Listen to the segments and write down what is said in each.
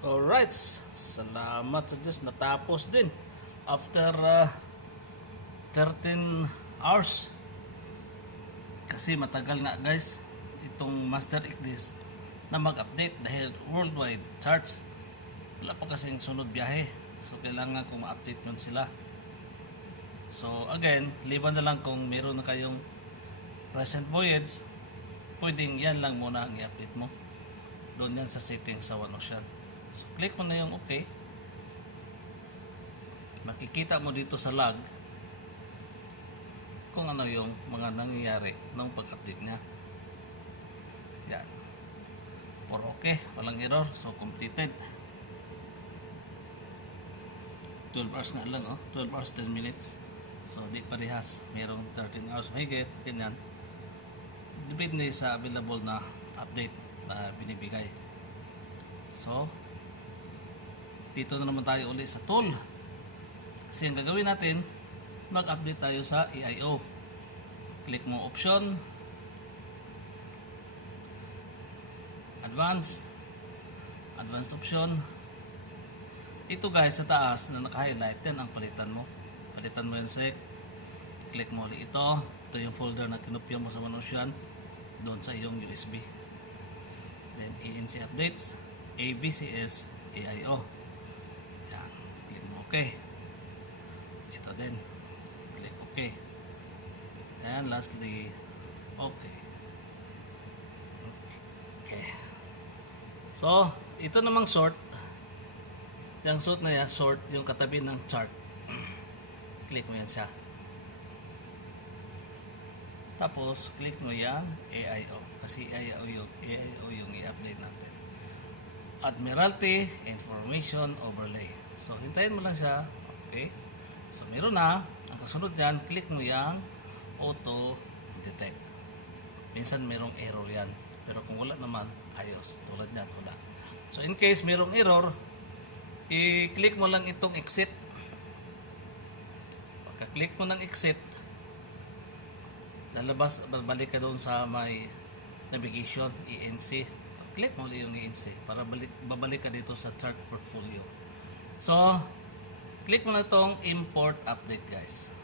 Alright, salamat sa Diyos, natapos din after 13 hours. Kasi matagal nga guys itong Master Ignis na mag-update dahil worldwide charts. Wala pa kasing sunod biyahe, so kailangan kong ma-update nun sila. So again, liban na lang kung meron na kayong present voyage, pwedeng yan lang muna ang i-update mo. Doon yan sa settings sa OneOcean. So click mo na yung OK. Makikita mo dito sa log kung ano yung mga nangyayari ng pag-update niya. Yan. For OK, walang error. So completed. 12 hours nga lang, 12 hours 10 minutes. So di parehas, mayroong 13 hours mahigit, ganyan. Depende sa available na update na binibigay. So dito na naman tayo ulit sa tool. Kasi ang gagawin natin, mag-update tayo sa AIO. Click mo option, advanced option. Ito guys sa taas na naka-highlight, yan ang palitan mo. Palitan mo yung sec. Click mo ulit ito. Ito yung folder na kinopya mo sa OneOcean doon sa iyong USB. Then ANC updates, ABCS, AIO. Yan. Click mo OK. Ito din. Click OK. And lastly, OK. Okay. So, ito namang sort. Yung sort na yan, sort yung katabi ng chart. Click mo yan siya. Tapos, click mo yan, AIO. Kasi AIO yung i-update natin. Admiralty Information Overlay. So, hintayin mo lang siya. Okay. So, meron na. Ang kasunod yan, click mo yan, Auto Detect. Minsan merong error yan. Pero kung wala naman, ayos. Tulad yan, wala. So, in case merong error, i-click mo lang itong exit. Pagka-click mo ng exit, lalabas, babalik ka doon sa may navigation, ENC. Click mo ulit yung ENC para babalik ka dito sa chart portfolio. So, click mo na itong import update guys.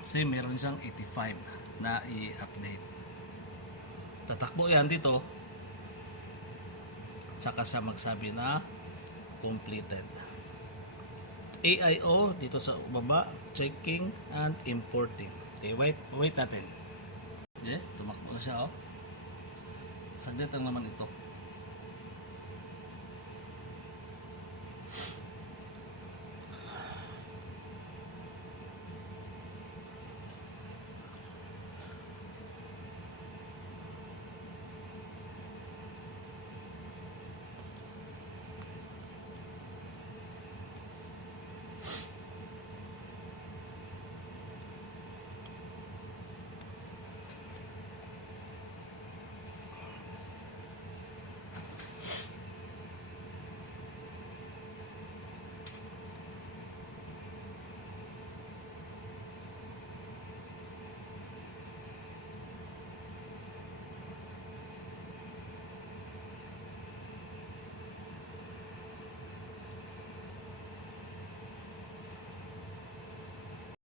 Kasi meron siyang 85 na i-update. Tatakbo yan dito. Saka sa magsabi na completed. AIO dito sa baba, checking and importing. Okay, wait natin. Okay, tumakbo na siya Saglit lang naman ito.